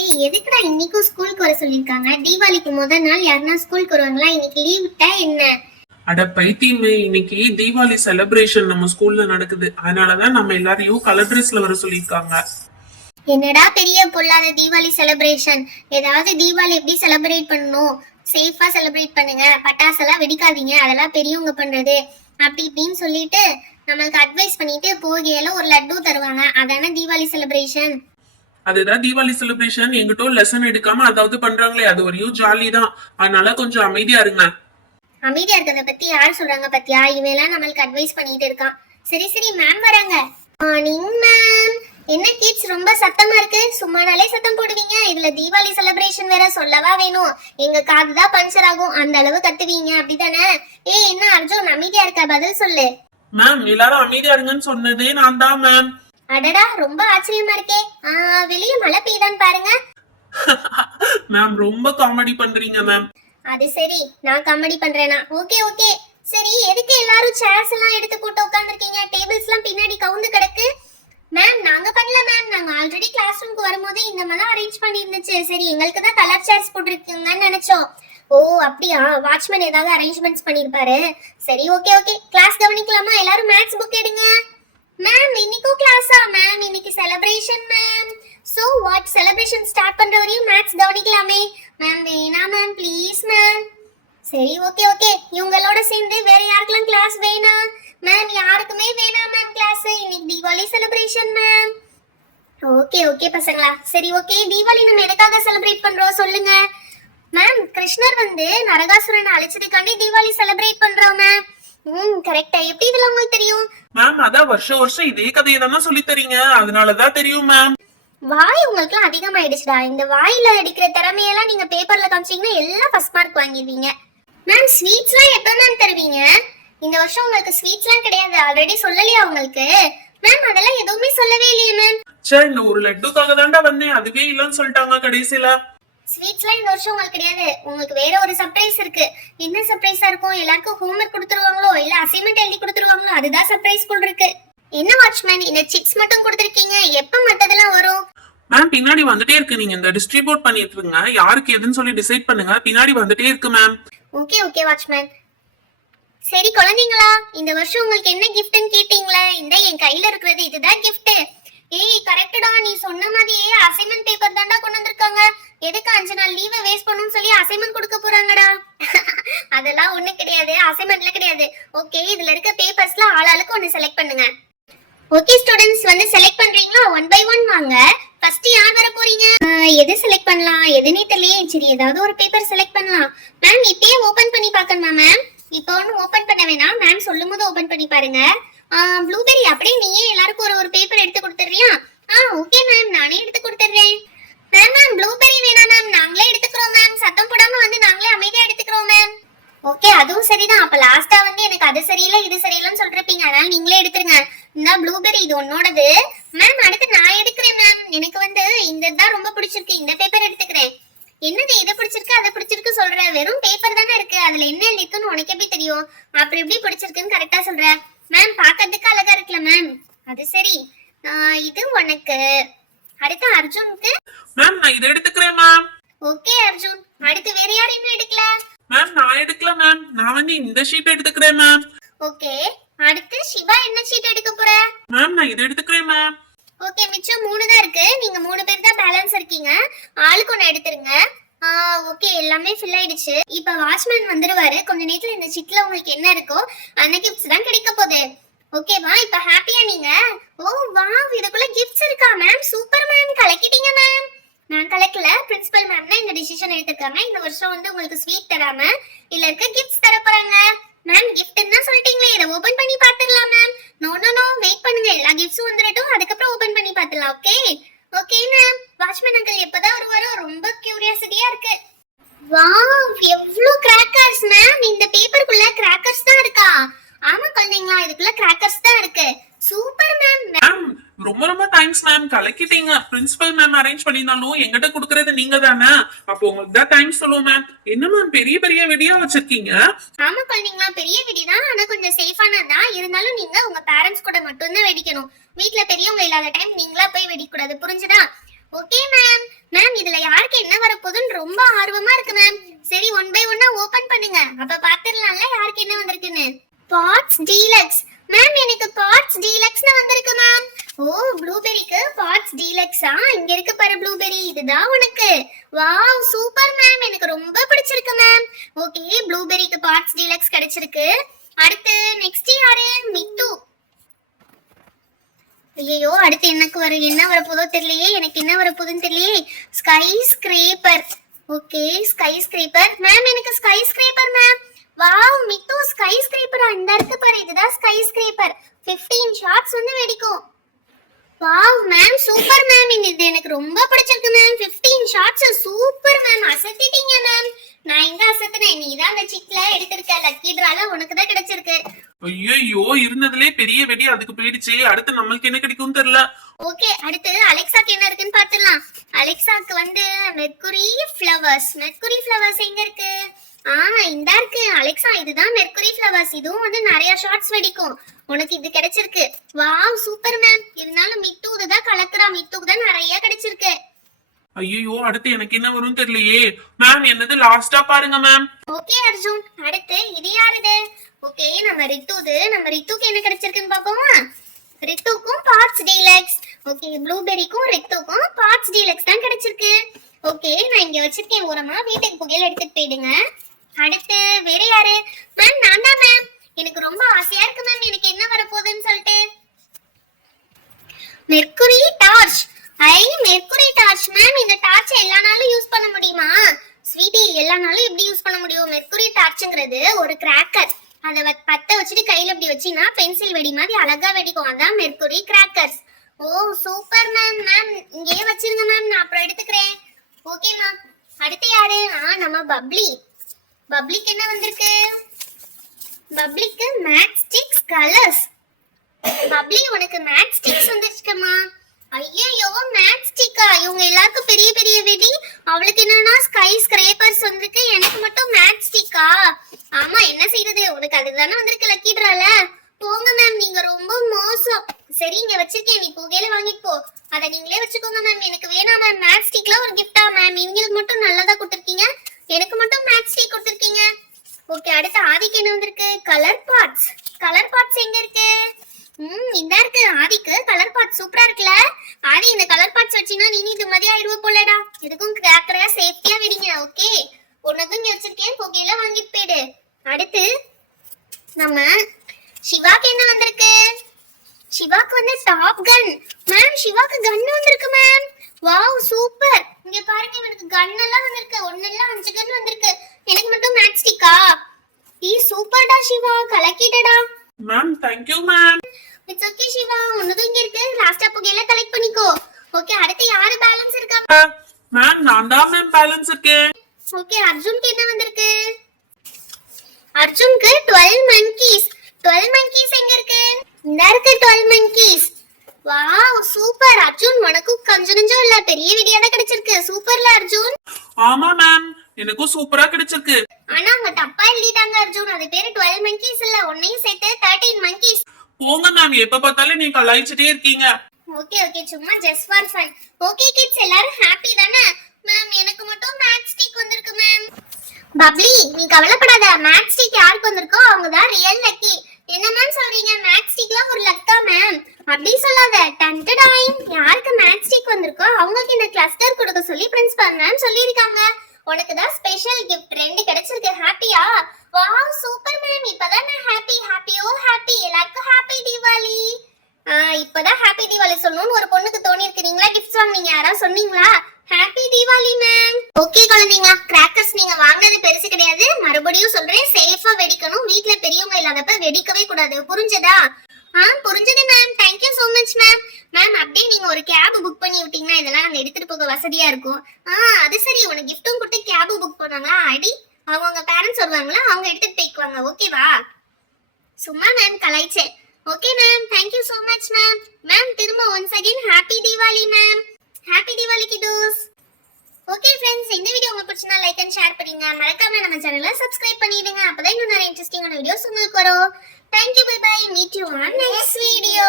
ஏய் எதுக்குடா இன்னைக்கும் ஸ்கூலுக்கு வர சொல்லிருக்காங்க? தீபாவளிக்கு முதல் நாள் யாருன்னா ஸ்கூலுக்கு வருவாங்களா? இன்னைக்கு லீவ் விட்டா என்ன? அட பைத்தியமே, இன்னைக்கு தீபாவளி செலிப்ரேஷன் நம்ம ஸ்கூல்ல நடக்குது. அதனாலதான் நம்ம எல்லாரையும் கலர் ட்ரெஸ்ல வர சொல்லிருக்காங்க. என்னடா பெரிய பொல்லாத தீபாவளி செலிப்ரேஷன்? ஏதாவது தீபாவளி எப்படி செலிப்ரேட் பண்ணணும், சேஃபா செலிப்ரேட் பண்ணுங்க, பட்டாசெல்லாம் வெடிக்காதீங்க, அதெல்லாம் பெரியவங்க பண்றது அப்படி இப்படின்னு சொல்லிட்டு நம்மளுக்கு அட்வைஸ் பண்ணிட்டு போகையில ஒரு லட்டு தருவாங்க. அதானே தீபாவளி செலிப்ரேஷன்? அதுதான் தீபாவளி செலிப்ரேஷன். எங்கிட்ட லெசன் எடுக்காம அதாவது பண்றாங்களே, அது வரையும் ஜாலி தான். அதனால கொஞ்சம் அமைதியா இருங்க. அமைதியா இருக்கிறத பத்தி யார் சொல்றாங்க பத்தியா? இவெல்லாம் நம்மளுக்கு அட்வைஸ் பண்ணிட்டு இருக்கான். சரி சரி, மேம் வராங்க. Morning ma'am. என்ன கிட்ஸ் ரொம்ப சத்தமா இருக்கு? சும்மானாலே சத்தம் போடுவீங்க, இதுல தீபாவளி செலிப்ரேஷன் வேற சொல்லவா வேணும்? எங்க காது தான் பஞ்சர் ஆகும், அந்த அளவு கத்துவீங்க அப்படிதானே? ஏய் என்ன அர்ஜுன் அமைதியா இருக்க, பதில் சொல்லு. மேம், எல்லாரும் அமைதியா இருங்கன்னு சொன்னதே நான் தான் மேம். அடடா, ரொம்ப ஆச்சரியமா இருக்கே. வெளிய மழை பெய்யுதான்னு பாருங்க. மேம் ரொம்ப காமெடி பண்றீங்க மேம். அது சரி, நான் காமெடி பண்றேனா? Okay okay. சரி, எதுக்கு எல்லாரும் சேர்ஸ் எல்லாம் எடுத்து போட்டு உட்கார்ந்திருக்கீங்க? டேபிள்ஸ் எல்லாம் பின்னாடி கவுந்து கிடக்கு. மேம் நாங்க பண்ணல மேம், நாங்க ஆல்ரெடி கிளாஸ் ரூமுக்கு வரும்போது இந்த மாதிரி அரேஞ்ச் பண்ணி இருந்துச்சு. சரி, எங்களுக்கு தான் கலர் சேர்ஸ் போட்டுருக்கீங்கன்னு நினைச்சோம். ஓ அப்படியா? வாட்ச்மேன் ஏதாவது அரேஞ்ச்மெண்ட்ஸ் பண்ணிருப்பாரு. சரி ஓகே ஓகே, கிளாஸ் கவனிக்கலாமா? எல்லாரும் மேத்ஸ் புக் எடுங்க. மேம் இன்னைக்கும் கிளாஸா? மேம் இன்னைக்கு celebration ma'am. So what, celebration start பண்ற வரையும் மேத்ஸ் கவனிக்கலாமே? மேம் வேணாம் மேம், ப்ளீஸ் மேம். சரி ஓகே ஓகே, இவங்களோட சேர்ந்து வேற யாருக்கெல்லாம் கிளாஸ் வேணா? மேம் யாருக்குமே வேணாம் மேம் கிளாஸ், இன்னைக்கு Deepavali celebration ma'am. Okay okay பசங்களா, சரி ஓகே. தீபாவளி நம்ம எதுக்காக செலிப்ரேட் பண்றோம் சொல்லுங்க. மேம் கிருஷ்ணர் வந்து நரகாசுரனை அழிச்சதுக்காண்டி தீபாவளி செலிப்ரேட் பண்றோம் மேம். கரெக்டா? எப்படி இதெல்லாம் உங்களுக்கு தெரியும்? மேம் அதான் வருஷம் வருஷம் இதே கதையை தானே சொல்லி தரீங்க, அதனாலதான் தெரியும் மேம். வாய் உங்களுக்குலாம் அதிகமாயிடுச்சுடா. இந்த வாயில அடிக்கிற திறமையெல்லாம் நீங்க பேப்பர்ல காமிச்சீங்கன்னா எல்லாம் ஃபர்ஸ்ட் மார்க் வாங்கிடுவீங்க. மேம் ஸ்வீட்ஸ்லாம் எப்ப மேம் தருவீங்க? இந்த வருஷம் உங்களுக்கு ஸ்வீட்ஸ்லாம் கிடையாது, ஆல்ரெடி சொல்லலையா உங்களுக்கு? மேம் அதெல்லாம் எதுவுமே சொல்லவே இல்லையே மேம். சரி, இந்த ஒரு லட்டுக்காக தாண்டா வந்தேன், அதுவே இல்லன்னு சொல்லிட்டாங்க கடைசியில. ஸ்வீட்ஸ்லாம் இந்த வருஷம் உங்களுக்கு கிடையாது, உங்களுக்கு வேற ஒரு சர்ப்ரைஸ் இருக்கு. என்ன சர்ப்ரைஸா இருக்கும்? எல்லாருக்கும் ஹோம்வொர்க் கொடுத்துருவாங்களோ இல்ல அசைன்மெண்ட் எழுதி கொடுத்துருவாங்களோ, அதுதான் சர்ப்ரைஸ் போல் இருக்கு. என்ன வாட்ச்மேன், இந்த சிப்ஸ் மட்டும் கொடுத்துருக்கீங்க, எப்ப மத்ததெல்லாம் வரும்? மேம் பின்னாடி வந்துட்டே இருக்கு, நீங்க இந்த டிஸ்ட்ரிபியூட் பண்ணிட்டு இருங்க, யாருக்கு எதுன்னு சொல்லி டிசைட் பண்ணுங்க. பின்னாடி வந்துட்டே இருக்கு மேம். Okay okay watchman. சரி குழந்தைங்களா, இந்த வருஷம் உங்களுக்கு என்ன கிஃப்ட்னு கேட்டீங்களா? இந்த என் கையில இருக்கிறது இதுதான் கிஃப்ட். ஏய் கரெக்ட்டா, நீ சொன்ன மாதிரியே அசைன்மெண்ட் பேப்பர் தான்டா கொண்டு வந்திருக்காங்க. எதுக்கு 5 நாள் லீவை வேஸ்ட் பண்ணணும்னு சொல்லி அசைன்மெண்ட் கொடுக்க போறாங்கடா? அதெல்லாம் ஒண்ணு கிடையாது, அசைன்மெண்ட்ல கிடையாது. ஓகே, இதுல இருக்க பேப்பர்ஸ்ல ஆளாளுக்கு ஒன்னு செலக்ட் பண்ணுங்க. ஓகே ஸ்டூடண்ட்ஸ், வந்து செலக்ட் பண்றீங்களா? 1 by 1 வாங்க. ஃபர்ஸ்ட் யார் வர போறீங்க? எது செலக்ட் பண்ணலாம், எதுனே தெரியலையே. சரி, ஏதாவது ஒரு பேப்பர் செலக்ட் பண்ணலாம். மேம் இப்பயே ஓபன் பண்ணி பார்க்கணுமா மேம்? இப்போ ஒன்னும் ஓபன் பண்ண வேணாம், மேம் சொல்லும்போது ஓபன் பண்ணி பாருங்க. ப்ளூபெரி, அப்படியே நீயே எல்லாருக்கும் ஒரு ஒரு பேப்பர் எடுத்து கொடுத்துறியா? ஓகே மேம், நானே எடுத்து கொடுத்துறேன். மேம் ப்ளூபெரி வேணாம் மேம், நாங்களே எடுத்துக்கிறோம் மேம். சத்தம் போடாம வந்து நாங்களே அமைதியா எடுத்துக்கிறோம் மேம். ஓகே அதுவும் சரிதான். அப்ப லாஸ்டா வந்து எனக்கு அது சரியில்லை இது சரியில்லைன்னு சொல்றீங்க, அதனால நீங்களே எடுத்துருங்க. இந்த ப்ளூபெரி இது உன்னோடது. மேம் அடுத்து நான் எடுக்கிறேன் மேம். எனக்கு வந்து இந்த தான் ரொம்ப பிடிச்சிருக்கு, இந்த பேப்பர் எடுத்துக்கிறேன். என்னது இது பிடிச்சிருக்கு அதை பிடிச்சிருக்கு சொல்ற? வெறும் பேப்பர் தானே இருக்கு, அதுல என்ன எழுதிருக்குன்னு உனக்கு எப்படி தெரியும்? அப்புறம் எப்படி பிடிச்சிருக்குன்னு கரெக்டா சொல்ற? மேம் பாக்கிறதுக்கு அழகா இருக்குல்ல மேம்? அது சரி, இது உனக்கு. அடுத்து அர்ஜுனுக்கு. மேம் நான் இதை எடுத்துக்கிறேன் மேம். ஓகே அர்ஜுன், அடுத்து வேற யாரும் இன்னும் எடுக்கல? மேம் நான் எடுக்கல மேம், நான் வந்து இந்த ஷீட் எடுத்துக்கிறேன் மேம். ஓகே, அடுத்து சிவா என்ன ஷீட் எடுக்க போற? மேம் நான் இதை எடுத்துக்கிறேன் மேம். ஓகே, மிச்சம் 3 தான் இருக்கு. நீங்க 3 பேர் தான் பேலன்ஸ் இருக்கீங்க, ஆளுக்கு ஒன்னு எடுத்துருங்க. ஓகே எல்லாமே ஃபில் ஆயிடுச்சு. இப்ப வாட்ச்மேன் வந்துருவாரு. கொஞ்ச நேரத்துல இந்த ஷீட்ல உங்களுக்கு என்ன இருக்கோ அந்த கிஃப்ட்ஸ் தான் கிடைக்க போகுது. ஓகேவா? இப்ப ஹாப்பியா நீங்க? ஓ வாவ், இதுக்குள்ள கிஃப்ட்ஸ் இருக்கா மேம்? சூப்பர் மேம், கலக்கிட்டீங்க மேம். நான் கலக்கல, பிரின்சிபல் மேம் தான் இந்த டிசிஷன் எடுத்துருக்காங்க. இந்த வருஷம் வந்து உங்களுக்கு ஸ்வீட் தராம இல்ல இருக்க கிஃப்ட்ஸ் தர போறாங்க. மேம் கிஃப்ட்னா சொல்லிட்டீங்களே, இத ஓபன் பண்ணி பாத்துறலாம் ma'am. No no no, wait பண்ணுங்க, எல்லா கிஃப்ட்ஸும் வந்துறட்டும், அதுக்கப்புறம் ஓபன் பண்ணி பாத்துறலாம். Okay okay ma'am. Watchman uncle எப்பதான் வருவாரோ, ரொம்ப கியூரியாசிட்டியா இருக்கு. வாவ், எவ்ளோ கிராக்கர்ஸ் மேம். இந்த பேப்பருக்குள்ள கிராக்கர்ஸ் தான் இருக்கா? ஆமா குழந்தைங்களா, இதுக்குள்ள கிராக்கர்ஸ் தான் இருக்கு. Super ma'am. மேம் ரொம்ப ரொம்ப தேங்க்ஸ் மேம், கலக்கிட்டீங்க. பிரின்சிபல் மேம் அரேஞ்ச் பண்ணிருந்தாலும் எங்கிட்ட குடுக்கறது நீங்க தானே, அப்போ உங்களுக்கு தான் தேங்க்ஸ் சொல்லுவோம் மேம். என்ன மேம் பெரிய பெரிய வெடியா வச்சிருக்கீங்க? ஆமா குழந்தைங்களா, பெரிய வெடி தான், ஆனா கொஞ்சம் சேஃபானதான். இருந்தாலும் நீங்க உங்க பேரண்ட்ஸ் கூட மட்டும் தான் வெடிக்கணும். வீட்ல பெரியவங்க இல்லாத டைம் நீங்களா போய் வெடிக்க கூடாது, புரிஞ்சுதா? Okay ma'am. மேம் இதுல இருக்கு மேம். சரி ஒன் பை ஒன்னா ஓபன் பண்ணுங்க, அப்ப பாத்துடலாம்ல யாருக்கு என்ன வந்திருக்குன்னு. பாட்ஸ் டீலக்ஸ் மேம், எனக்கு பாட்ஸ் டீலக்ஸ்னு வந்திருக்கு மேம். ஓ ப்ளூபெரிக்கு பாட்ஸ் டீலக்ஸா? இங்க இருக்கு பாரு ப்ளூபெரி, இதுதான் உனக்கு. வாவ் சூப்பர் மேம், எனக்கு ரொம்ப பிடிச்சிருக்கு மேம். ஓகே ப்ளூபெரிக்கு பாட்ஸ் டீலக்ஸ் கிடைச்சிருக்கு. அடுத்து நெக்ஸ்ட் யாரு? மித்து. ஐயோ அடுத்து என்ன வரப்போதோ தெரியலையே, எனக்கு என்ன வரப்போகுதுன்னு தெரியலையே. Skyscraper. Okay skyscraper ma'am, எனக்கு skyscraper ma'am. Wow Mithu, sky ஸ்கிரேப்பரா? இந்த இருக்கு பாரு, இதுதான் ஸ்கை ஸ்கிரேப்பர். 15 ஷாட்ஸ் வந்து வெடிக்கும். வாவ் மேம் சூப்பர் மேம், இது எனக்கு ரொம்ப பிடிச்சிருக்கு மேம். 15 ஷாட்ஸ் சூப்பர் மேம், அசத்திட்டீங்க மேம். நான் எங்க அசத்துனேன், நீ தான் அந்த சிக்ல எடுத்திருக்க. லக்கி டிரால உனக்கு தான் கிடைச்சிருக்கு. ஐயோ இருந்ததுலே பெரிய வெடி அதுக்கு போயிடுச்சு. அடுத்து நம்மளுக்கு என்ன கிடைக்கும்னு தெரியல. ஓகே அடுத்து அலெக்சாக்கு என்ன இருக்குன்னு பார்த்துடலாம். அலெக்சாக்கு வந்து மெர்க்குரி ஃப்ளவர்ஸ். மெர்க்குரி ஃப்ளவர்ஸ் எங்க இருக்கு? இந்த இருக்கு அலெக்சா, இதுதான் மெர்க்குரி ஃப்ளவர்ஸ். இதுவும் வந்து நிறைய ஷாட்ஸ் வெடிக்கும். உனக்கு இது கிடைச்சிருக்கு. Wow super ma'am. இருந்தாலும் மித்து தான் கலக்குறா, மித்துக்கு தான் நிறைய கிடைச்சிருக்கு. ஐயோ அடுத்து எனக்கு என்ன வரும்னு தெரியலையே. மேம் என்னது லாஸ்டா பாருங்க மேம். ஓகே அர்ஜுன், அடுத்து இது யாருது? ஓகே நம்ம ரித்துக்கு என்ன கிடைச்சிருக்குன்னு பாப்போமா? ரித்துக்கும் பார்ட்ஸ் டீலக்ஸ். ஓகே ப்ளூபெரிக்கும் ரித்துக்கும் பார்ட்ஸ் டீலக்ஸ் தான் கிடைச்சிருக்கு. ஓகே நான் இங்க வச்சிருக்கேன் ஓரமா, வீட்டுக்கு புகையில எடுத்துட்டு போயிடுங்க. அடுத்து வேற யாரு? மேம் நான் தான் மேம். எனக்கு ரொம்ப ஆசையா இருக்கு மேம், எனக்கு என்ன வரப்போகுதுன்னு சொல்லிட்டு. Mercury torch. Mercury torch ma'am, இந்த டார்ச் எல்லா நாளும் யூஸ் பண்ண முடியுமா? ஸ்வீட்டி எல்லா நாளும் எப்படி யூஸ் பண்ண முடியும்? மெர்க்குரி டார்ச்ங்கிறது ஒரு கிராக்கர். அதை பத்த வச்சுட்டு கையில இப்படி வச்சீங்கன்னா பென்சில் வெடி மாதிரி அழகா வெடிக்கும். அதான் மெர்க்குரி கிராக்கர்ஸ். ஓ சூப்பர் மேம். மேம் இங்கேயே வச்சிருங்க மேம், நான் அப்புறம் எடுத்துக்கிறேன். Okay ma'am. அடுத்து யாரு? நம்ம பப்ளி. பப்ளிக்கு என்ன வந்திருக்கு? பப்ளிக்கு மேட் ஸ்டிக்ஸ் கலர்ஸ். பப்ளி உனக்கு மேட் ஸ்டிக்ஸ் வந்துருச்சுக்கம்மா. ஐயோ மேட் ஸ்டிக்கா? இவங்க எல்லாருக்கும் பெரிய பெரிய வெடி, அவளுக்கு என்னன்னா ஸ்கை ஸ்கிரேப்பர்ஸ் வந்திருக்கு, எனக்கு மட்டும் மேட் ஸ்டிக்கா? ஆமா என்ன செய்யறது, உனக்கு அதுதானே வந்திருக்கு லக்கி டிரால. போங்க மேம், நீங்க ரொம்ப மோசம். சரி இங்க வச்சிருக்கேன், நீ புகையில வாங்கிட்டு போ. அதை நீங்களே வச்சுக்கோங்க மேம், எனக்கு வேணாம் மேம். மேட் ஸ்டிக்லாம் ஒரு கிஃப்டா மேம்? இவங்களுக்கு மட்டும் நல்லதா கொடுத்துருக்கீங்க, எனக்கு மட்டும் மேட் ஸ்டிக் கொடுத்துருக்கீங்க. ஓகே அடுத்து ஆதிக்கு என்ன வந்திருக்கு? Colour parts. கலர் பார்ட்ஸ் எங்க இருக்கு? இந்த இருக்கு ஆதிக்கு கலர் பார்ட்ஸ். சூப்பரா இருக்குல்ல ஆதி? இந்த கலர் பார்ட்ஸ் வச்சீங்கன்னா நீ இது மாதிரி ஆயிடுவ போலடா. எதுக்கும் கிராக்கரா சேஃப்டியா விடுங்க. ஓகே உனக்கும் இங்க வச்சிருக்கேன், புகையில வாங்கிட்டு போயிடு. அடுத்து நம்ம சிவாக்கு என்ன வந்திருக்கு? சிவாக்கு வந்து டாப் கன். மேம் சிவாக்கு கன் வந்திருக்கு மேம். Wow super. இங்க பாருங்க எனக்கு கன் எல்லாம் வந்திருக்கு. 1 இல்ல 5 கன் வந்திருக்கு. எனக்கு மட்டும் மேட் ஸ்டிக்கா? சூப்பர்டா சிவா, கலக்கிட்டடா. Ma'am thank you ma'am. It's okay Siva, உனக்கு இங்க இருக்கு. லாஸ்டா புகையில கலெக்ட் பண்ணிக்கோ. ஓகே அடுத்து யாரு பேலன்ஸ் இருக்கா? மேம் நான் தான் மேம் பேலன்ஸ் இருக்கேன். ஓகே அர்ஜுனுக்கு என்ன வந்திருக்கு? அர்ஜுனுக்கு 12 monkeys. 12 monkeys எங்க இருக்கு? இந்த இருக்கு 12 monkeys. வாவ் சூப்பர் அர்ஜுன், உனக்கு கொஞ்சம் கொஞ்சம் இல்ல பெரிய வீடியோ தான் கிடைச்சிருக்கு. சூப்பர்ல அர்ஜுன். ஆமா மேம், எனக்கும் சூப்பரா கிடைச்சிருக்கு. ஆனா அவங்க தப்பா எழுதிட்டாங்க அர்ஜுன், அது பேரு 12 monkeys இல்ல, ஒன்னையும் சேர்த்து 13 monkeys. போங்க மேம், எப்ப பார்த்தாலும் நீங்க கலாய்ச்சிட்டே இருக்கீங்க. ஓகே ஓகே சும்மா just for fun. Okay kids எல்லாரும் ஹாப்பி தானே? மேம் எனக்கு மட்டும் மேட் ஸ்டிக் வந்திருக்கு மேம். பப்ளி நீ கவலைப்படாத, மேட் ஸ்டிக் யாருக்கு வந்திருக்கோ அவங்க தான் ரியல் லக்கி. என்ன மேம் சொல்றீங்க? மேட் ஸ்டிக்லாம் ஒரு லக்கா மேம்? அப்படி சொல்லாத. டன்டடாய், யாருக்கு மேட் ஸ்டிக் வந்திருக்கோ அவங்களுக்கு இந்த கிளஸ்டர் கொடுக்க சொல்லி பிரின்சிபல் மேம் சொல்லியிருக்காங்க. உனக்கு தான் ஸ்பெஷல் கிஃப்ட் 2 கிடைச்சிருக்கு. ஹாப்பியா? வாவ் சூப்பர் மேம், இப்பதான் நான் ஹாப்பி. ஹாப்பியோ ஹாப்பி. எல்லாருக்கும் ஹாப்பி தீபாவளி. இப்பதான் ஹாப்பி தீபாவளி சொல்லணும்னு ஒரு பொண்ணுக்கு தோணி இருக்கு. நீங்களா கிஃப்ட் வாங்குனீங்க? யாராவது சொன்னீங்களா? Happy Deepavali ma'am. ஓகே குழந்தைங்களா, கிராக்கர்ஸ் நீங்க வாங்குனது பெருசு கிடையாது. மறுபடியும் சொல்றேன், சேஃபா வெடிக்கணும். வீட்ல பெரியவங்க இல்லாதப்ப வெடிக்கவே கூடாது. புரிஞ்சதா? புரிஞ்சது ma'am. Thank you so much ma'am. Ma'am அப்படியே நீங்க ஒரு கேப் புக் பண்ணி விட்டீங்கன்னா இதெல்லாம் நாங்க எடுத்துட்டு போக வசதியா இருக்கும். அது சரி, உனக்கு கிஃப்ட்டும் கொடுத்து கேப் புக் பண்ணாங்களா? அடி அவங்க பேரண்ட்ஸ் வருவாங்களா, அவங்க எடுத்துட்டு போய்க்குவாங்க. ஓகேவா? சும்மா மேம் கலாய்ச்சேன். Okay ma'am, thank you so much ma'am. Ma'am திரும்ப once again happy Deepavali ma'am. Happy Deepavali kiddos. Okay friends, இந்த வீடியோ உங்களுக்கு பிடிச்சா லைக் அண்ட் ஷேர் பண்ணுங்க. மறக்காம நம்ம சேனலை சப்ஸ்கிரைப் பண்ணிடுங்க. அப்பதான் இன்னும் நிறைய இன்ட்ரெஸ்டிங்கான வீடியோஸ் உங்களுக்கு வரும். Thank you, bye bye. Meet you on next video.